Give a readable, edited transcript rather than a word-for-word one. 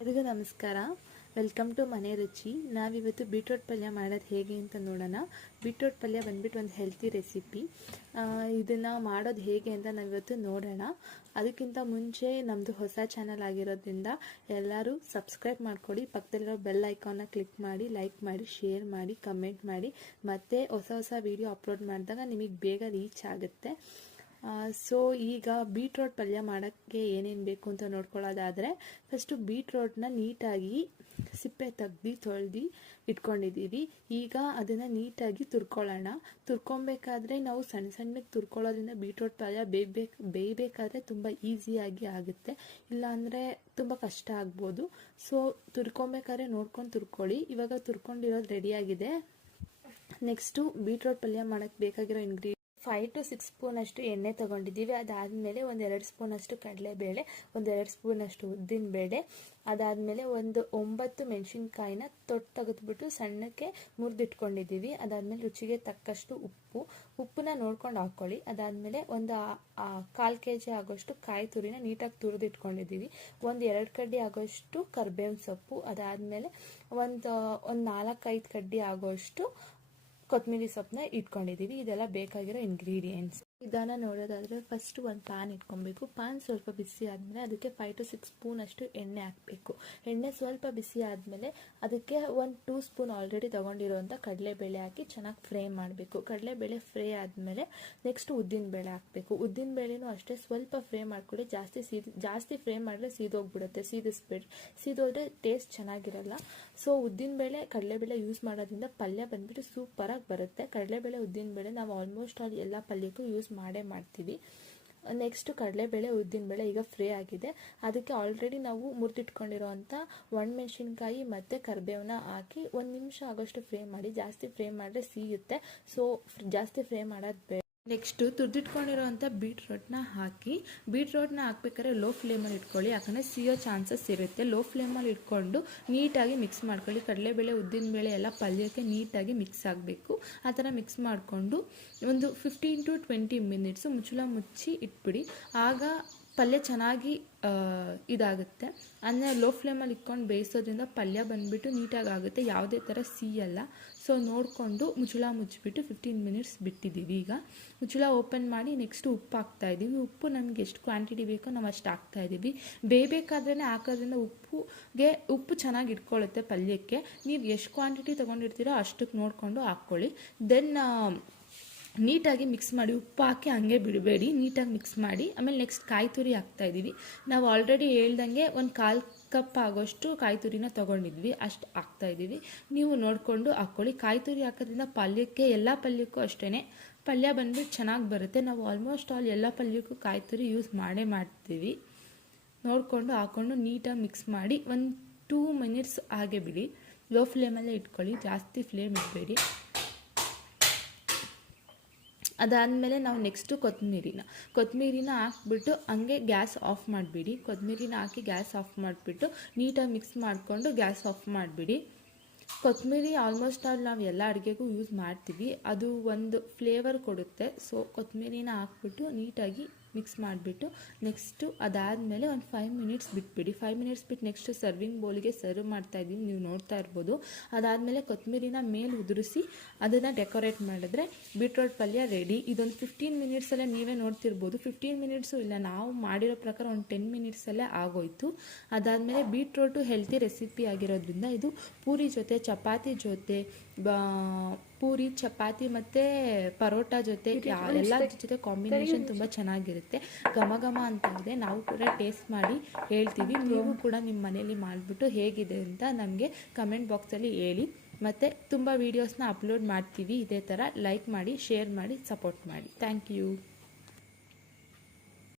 ಎಲ್ಲರಿಗೂ ನಮಸ್ಕಾರ. Welcome to ಮನೆ ರುಚಿ. ನಾವಿವತ್ತು ಬೀಟ್ರೋಟ್ ಪಲ್ಯ ಮಾಡೋದು ಹೇಗೆ ಅಂತ ನೋಡೋಣ. ಬೀಟ್ರೋಟ್ ಪಲ್ಯ ಬಂದ್ಬಿಟ್ಟು ಒಂದು ಹೆಲ್ತಿ ರೆಸಿಪಿ. ಇದನ್ನು ಮಾಡೋದು ಹೇಗೆ ಅಂತ ನಾವಿವತ್ತು ನೋಡೋಣ. ಅದಕ್ಕಿಂತ ಮುಂಚೆ ನಮ್ಮದು ಹೊಸ ಚಾನಲ್ ಆಗಿರೋದ್ರಿಂದ ಎಲ್ಲರೂ ಸಬ್ಸ್ಕ್ರೈಬ್ ಮಾಡ್ಕೊಳ್ಳಿ. ಪಕ್ಕದಲ್ಲಿರೋ ಬೆಲ್ ಐಕಾನ್ನ ಕ್ಲಿಕ್ ಮಾಡಿ, ಲೈಕ್ ಮಾಡಿ, ಶೇರ್ ಮಾಡಿ, ಕಮೆಂಟ್ ಮಾಡಿ. ಮತ್ತು ಹೊಸ ವೀಡಿಯೋ ಅಪ್ಲೋಡ್ ಮಾಡಿದಾಗ ನಿಮಗೆ ಬೇಗ ರೀಚ್ ಆಗುತ್ತೆ. ಸೊ ಈಗ ಬೀಟ್ರೋಟ್ ಪಲ್ಯ ಮಾಡೋಕ್ಕೆ ಏನೇನು ಬೇಕು ಅಂತ ನೋಡ್ಕೊಳ್ಳೋದಾದರೆ, ಫಸ್ಟು ಬೀಟ್ರೋಟ್ನ ನೀಟಾಗಿ ಸಿಪ್ಪೆ ತೆಗ್ದು ತೊಳೆದು ಇಟ್ಕೊಂಡಿದ್ದೀವಿ. ಈಗ ಅದನ್ನು ನೀಟಾಗಿ ತುರ್ಕೊಳ್ಳೋಣ. ತುರ್ಕೊಬೇಕಾದ್ರೆ ನಾವು ಸಣ್ಣಗೆ ತುರ್ಕೊಳ್ಳೋದ್ರಿಂದ ಬೀಟ್ರೋಟ್ ಪಲ್ಯ ಬೇಯಬೇಕಾದ್ರೆ ತುಂಬ ಈಸಿಯಾಗಿ ಆಗುತ್ತೆ, ಇಲ್ಲಾಂದರೆ ತುಂಬ ಕಷ್ಟ ಆಗ್ಬೋದು. ಸೊ ತುರ್ಕೊಬೇಕಾದ್ರೆ ನೋಡ್ಕೊಂಡು ತುರ್ಕೊಳ್ಳಿ. ಇವಾಗ ತುರ್ಕೊಂಡಿರೋದು ರೆಡಿಯಾಗಿದೆ. ನೆಕ್ಸ್ಟು ಬೀಟ್ರೋಟ್ ಪಲ್ಯ ಮಾಡೋಕ್ಕೆ ಬೇಕಾಗಿರೋ 5 to 6 ಸ್ಪೂನಷ್ಟು ಎಣ್ಣೆ ತೊಗೊಂಡಿದ್ದೀವಿ. ಅದಾದಮೇಲೆ 1-2 ಸ್ಪೂನಷ್ಟು ಕಡಲೆಬೇಳೆ, 1-2 ಸ್ಪೂನಷ್ಟು ಉದ್ದಿನಬೇಳೆ, ಅದಾದಮೇಲೆ 9 ಮೆಣಸಿನ್ಕಾಯಿನ ತೆಗೆದುಬಿಟ್ಟು ಸಣ್ಣಕ್ಕೆ ಮುರಿದಿಟ್ಕೊಂಡಿದ್ದೀವಿ. ಅದಾದಮೇಲೆ ರುಚಿಗೆ ತಕ್ಕಷ್ಟು ಉಪ್ಪನ್ನ ನೋಡ್ಕೊಂಡು ಹಾಕ್ಕೊಳ್ಳಿ. ಅದಾದಮೇಲೆ 1/4 kg ಆಗೋಷ್ಟು ಕಾಯಿ ತುರಿನ ನೀಟಾಗಿ ತುರಿದಿಟ್ಕೊಂಡಿದ್ದೀವಿ. 1-2 ಕಡ್ಡಿ ಆಗೋಷ್ಟು ಕರ್ಬೇವಿನ ಸೊಪ್ಪು, ಅದಾದಮೇಲೆ ಒಂದು 4-5 ಕಡ್ಡಿ ಆಗೋಷ್ಟು ಕೊತ್ತಂಬರಿ ಸೊಪ್ಪನ್ನ ಇಟ್ಕೊಂಡಿದ್ದೀವಿ. ಇದೆಲ್ಲ ಬೇಕಾಗಿರೋ ಇಂಗ್ರೀಡಿಯೆಂಟ್ಸ್. ಇದನ್ನು ನೋಡೋದಾದರೆ ಫಸ್ಟ್ ಒಂದು ಪ್ಯಾನ್ ಇಟ್ಕೊಬೇಕು. ಪ್ಯಾನ್ ಸ್ವಲ್ಪ ಬಿಸಿ ಆದಮೇಲೆ ಅದಕ್ಕೆ 5 to 6 ಸ್ಪೂನಷ್ಟು ಎಣ್ಣೆ ಹಾಕಬೇಕು. ಎಣ್ಣೆ ಸ್ವಲ್ಪ ಬಿಸಿ ಆದಮೇಲೆ ಅದಕ್ಕೆ 1-2 ಸ್ಪೂನ್ ಆಲ್ರೆಡಿ ತೊಗೊಂಡಿರೋಂಥ ಕಡಲೆಬೇಳೆ ಹಾಕಿ ಚೆನ್ನಾಗಿ ಫ್ರೈ ಮಾಡಬೇಕು. ಕಡಲೆಬೇಳೆ ಫ್ರೈ ಆದಮೇಲೆ ನೆಕ್ಸ್ಟ್ ಉದ್ದಿನಬೇಳೆ ಹಾಕಬೇಕು. ಉದ್ದಿನಬೇಳೆನೂ ಅಷ್ಟೇ ಸ್ವಲ್ಪ ಫ್ರೈ ಮಾಡ್ಕೊಳ್ಳಿ. ಜಾಸ್ತಿ ಫ್ರೈ ಮಾಡಿದ್ರೆ ಸೀದೋಗ್ಬಿಡುತ್ತೆ. ಸೀದೋದ್ರೆ ಟೇಸ್ಟ್ ಚೆನ್ನಾಗಿರಲ್ಲ. ಸೊ ಉದ್ದಿನಬೇಳೆ ಕಡಲೆಬೇಳೆ ಯೂಸ್ ಮಾಡೋದ್ರಿಂದ ಪಲ್ಯ ಬಂದುಬಿಟ್ಟು ಸೂಪರಾಗಿ ಬರುತ್ತೆ. ಕಡಲೆಬೇಳೆ ಉದ್ದಿನಬೇಳೆ ನಾವು ಆಲ್ಮೋಸ್ಟ್ ಆಲ್ ಎಲ್ಲ ಪಲ್ಯಕ್ಕೂ ಯೂಸ್ ಮಾಡ್ತೀವಿ. ನೆಕ್ಸ್ಟ್ ಕಡಲೆಬೇಳೆ ಉದ್ದಿನಬೇಳೆ ಈಗ ಫ್ರೈ ಆಗಿದೆ. ಅದಕ್ಕೆ ಆಲ್ರೆಡಿ ನಾವು ಮುರಿದಿಟ್ಕೊಂಡಿರೋಂಥ ಒಣಮೆಣಸಿನ್ಕಾಯಿ ಮತ್ತು ಕರಿಬೇವನ್ನ ಹಾಕಿ 1 ನಿಮಿಷ ಆಗೋಷ್ಟು ಫ್ರೈ ಮಾಡಿ. ಜಾಸ್ತಿ ಫ್ರೈ ಮಾಡಿದ್ರೆ ಸಿಗುತ್ತೆ. ಸೊ ಜಾಸ್ತಿ ಫ್ರೈ ಮಾಡೋದು ಬೇಡ. ನೆಕ್ಸ್ಟು ತುರಿದಿಟ್ಕೊಂಡಿರೋಂಥ ಬೀಟ್ರೋಟ್ನ ಹಾಕ್ಬೇಕಾದ್ರೆ ಲೋ ಫ್ಲೇಮಲ್ಲಿ ಇಟ್ಕೊಳ್ಳಿ, ಯಾಕಂದರೆ ಸಿಯೋ ಚಾನ್ಸಸ್ ಇರುತ್ತೆ. ಲೋ ಫ್ಲೇಮಲ್ಲಿ ಇಟ್ಕೊಂಡು ನೀಟಾಗಿ ಮಿಕ್ಸ್ ಮಾಡ್ಕೊಳ್ಳಿ. ಕಡಲೆಬೇಳೆ ಉದ್ದಿನಬೇಳೆ ಎಲ್ಲ ಪಲ್ಯಕ್ಕೆ ನೀಟಾಗಿ ಮಿಕ್ಸ್ ಆಗಬೇಕು. ಆ ಥರ ಮಿಕ್ಸ್ ಮಾಡಿಕೊಂಡು ಒಂದು 15 to 20 ಮಿನಿಟ್ಸು ಮುಚ್ಚಿ ಇಟ್ಬಿಡಿ. ಆಗ ಪಲ್ಯ ಚೆನ್ನಾಗಿ ಇದಾಗುತ್ತೆ. ಅಂದರೆ ಲೋ ಫ್ಲೇಮಲ್ಲಿ ಇಟ್ಕೊಂಡು ಬೇಯಿಸೋದ್ರಿಂದ ಪಲ್ಯ ಬಂದುಬಿಟ್ಟು ನೀಟಾಗಿ ಆಗುತ್ತೆ, ಯಾವುದೇ ಥರ ಸಿಯಲ್ಲ. ಸೊ ನೋಡಿಕೊಂಡು ಮುಚ್ಚಿಬಿಟ್ಟು 15 ಮಿನಿಟ್ಸ್ ಬಿಟ್ಟಿದ್ದೀವಿ. ಈಗ ಮುಚ್ಚಳ ಓಪನ್ ಮಾಡಿ ನೆಕ್ಸ್ಟು ಉಪ್ಪು ಹಾಕ್ತಾಯಿದ್ದೀವಿ. ಉಪ್ಪು ನಮಗೆ ಎಷ್ಟು ಕ್ವಾಂಟಿಟಿ ಬೇಕೋ ನಾವು ಅಷ್ಟು ಹಾಕ್ತಾಯಿದ್ದೀವಿ. ಬೇಯಬೇಕಾದ್ರೇ ಹಾಕೋದ್ರಿಂದ ಉಪ್ಪು ಚೆನ್ನಾಗಿ ಇಟ್ಕೊಳ್ಳುತ್ತೆ ಪಲ್ಯಕ್ಕೆ. ನೀವು ಎಷ್ಟು ಕ್ವಾಂಟಿಟಿ ತೊಗೊಂಡಿರ್ತೀರೋ ಅಷ್ಟಕ್ಕೆ ನೋಡಿಕೊಂಡು ಹಾಕ್ಕೊಳ್ಳಿ. ದೆನ್ ನೀಟಾಗಿ ಮಿಕ್ಸ್ ಮಾಡಿ. ಉಪ್ಪು ಹಾಕಿ ಹಂಗೆ ಬಿಡಬೇಡಿ, ನೀಟಾಗಿ ಮಿಕ್ಸ್ ಮಾಡಿ. ಆಮೇಲೆ ನೆಕ್ಸ್ಟ್ ಕಾಯಿ ತುರಿ ಹಾಕ್ತಾಯಿದ್ದೀವಿ. ನಾವು ಆಲ್ರೆಡಿ ಹೇಳ್ದಂಗೆ 1/4 ಕಪ್ ಆಗೋಷ್ಟು ಕಾಯಿ ತುರಿನ ತೊಗೊಂಡಿದ್ವಿ, ಅಷ್ಟು ಹಾಕ್ತಾಯಿದ್ದೀವಿ. ನೀವು ನೋಡಿಕೊಂಡು ಹಾಕ್ಕೊಳ್ಳಿ. ಕಾಯಿ ತುರಿ ಹಾಕೋದ್ರಿಂದ ಎಲ್ಲ ಪಲ್ಯಕ್ಕೂ ಅಷ್ಟೇ ಪಲ್ಯ ಬಂದ್ಬಿಟ್ಟು ಚೆನ್ನಾಗಿ ಬರುತ್ತೆ. ನಾವು ಆಲ್ಮೋಸ್ಟ್ ಆಲ್ ಎಲ್ಲ ಪಲ್ಯಕ್ಕೂ ಕಾಯಿ ತುರಿ ಯೂಸ್ ಮಾಡ್ತೀವಿ. ನೋಡಿಕೊಂಡು ಹಾಕ್ಕೊಂಡು ನೀಟಾಗಿ ಮಿಕ್ಸ್ ಮಾಡಿ 1-2 ಮಿನಿಟ್ಸ್ ಹಾಗೆ ಬಿಡಿ. ಲೋ ಫ್ಲೇಮಲ್ಲೇ ಇಟ್ಕೊಳ್ಳಿ, ಜಾಸ್ತಿ ಫ್ಲೇಮ್ ಇಡಬೇಡಿ. ಅದಾದಮೇಲೆ ನಾವು ನೆಕ್ಸ್ಟು ಕೊತ್ತಂಬರಿನ ಹಾಕ್ಬಿಟ್ಟು ಹಂಗೆ ಗ್ಯಾಸ್ ಆಫ್ ಮಾಡಿಬಿಡಿ. ಕೊತ್ತಂಬರಿನ ಹಾಕಿ ಗ್ಯಾಸ್ ಆಫ್ ಮಾಡಿಬಿಟ್ಟು ನೀಟಾಗಿ ಮಿಕ್ಸ್ ಮಾಡಿಕೊಂಡು ಗ್ಯಾಸ್ ಆಫ್ ಮಾಡಿಬಿಡಿ. ಕೊತ್ತಂಬರಿ ಆಲ್ಮೋಸ್ಟ್ ಆಲ್ ನಾವು ಎಲ್ಲ ಅಡುಗೆಗೂ ಯೂಸ್ ಮಾಡ್ತೀವಿ, ಅದು ಒಂದು ಫ್ಲೇವರ್ ಕೊಡುತ್ತೆ. ಸೊ ಕೊತ್ತಂಬರಿನ ಹಾಕ್ಬಿಟ್ಟು ನೀಟಾಗಿ ಮಿಕ್ಸ್ ಮಾಡಿಬಿಟ್ಟು ನೆಕ್ಸ್ಟು ಅದಾದಮೇಲೆ ಒಂದು 5 ಮಿನಿಟ್ಸ್ ಬಿಟ್ಬಿಡಿ. 5 ಮಿನಿಟ್ಸ್ ಬಿಟ್ಟು ನೆಕ್ಸ್ಟು ಸರ್ವಿಂಗ್ ಬೌಲಿಗೆ ಸರ್ವ್ ಮಾಡ್ತಾಯಿದ್ದೀವಿ, ನೀವು ನೋಡ್ತಾ ಇರ್ಬೋದು. ಅದಾದಮೇಲೆ ಕೊತ್ತಂಬರಿನ ಮೇಲೆ ಉದುರಿಸಿ ಅದನ್ನು ಡೆಕೋರೇಟ್ ಮಾಡಿದ್ರೆ ಬೀಟ್ರೋಟ್ ಪಲ್ಯ ರೆಡಿ. ಇದೊಂದು 15 ಮಿನಿಟ್ಸಲ್ಲೇ ನೀವೇ ನೋಡ್ತಿರ್ಬೋದು. 15 ಮಿನಿಟ್ಸು ಇಲ್ಲ, ನಾವು ಮಾಡಿರೋ ಪ್ರಕಾರ ಒಂದು 10 ಮಿನಿಟ್ಸಲ್ಲೇ ಆಗೋಯ್ತು. ಅದಾದಮೇಲೆ ಬೀಟ್ರೋಟು ಹೆಲ್ತಿ ರೆಸಿಪಿ ಆಗಿರೋದ್ರಿಂದ ಇದು ಪೂರಿ ಜೊತೆ, ಚಪಾತಿ ಜೊತೆ, ಪೂರಿ ಚಪಾತಿ ಮತ್ತು ಪರೋಟ ಜೊತೆ ಎಲ್ಲ ಜೊತೆ ಕಾಂಬಿನೇಷನ್ ತುಂಬ ಚೆನ್ನಾಗಿರುತ್ತೆ. ಘಮ ಅಂತ ಇದೆ. ನಾವು ಕೂಡ ಟೇಸ್ಟ್ ಮಾಡಿ ಹೇಳ್ತೀವಿ. ನೀವು ಕೂಡ ನಿಮ್ಮ ಮನೇಲಿ ಮಾಡಿಬಿಟ್ಟು ಹೇಗಿದೆ ಅಂತ ನಮಗೆ ಕಮೆಂಟ್ ಬಾಕ್ಸಲ್ಲಿ ಹೇಳಿ. ಮತ್ತು ತುಂಬ ವೀಡಿಯೋಸ್ನ ಅಪ್ಲೋಡ್ ಮಾಡ್ತೀವಿ ಇದೇ ಥರ. ಲೈಕ್ ಮಾಡಿ, ಶೇರ್ ಮಾಡಿ, ಸಪೋರ್ಟ್ ಮಾಡಿ. Thank you.